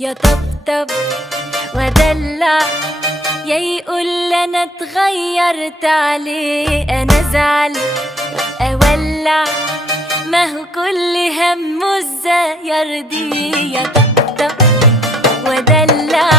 يا طبطب ودلع، يا يقول انا اتغيرت عليه، انا ازعل اولع، ما هو كل همه ازاي يرضيه. يا طبطب ودلع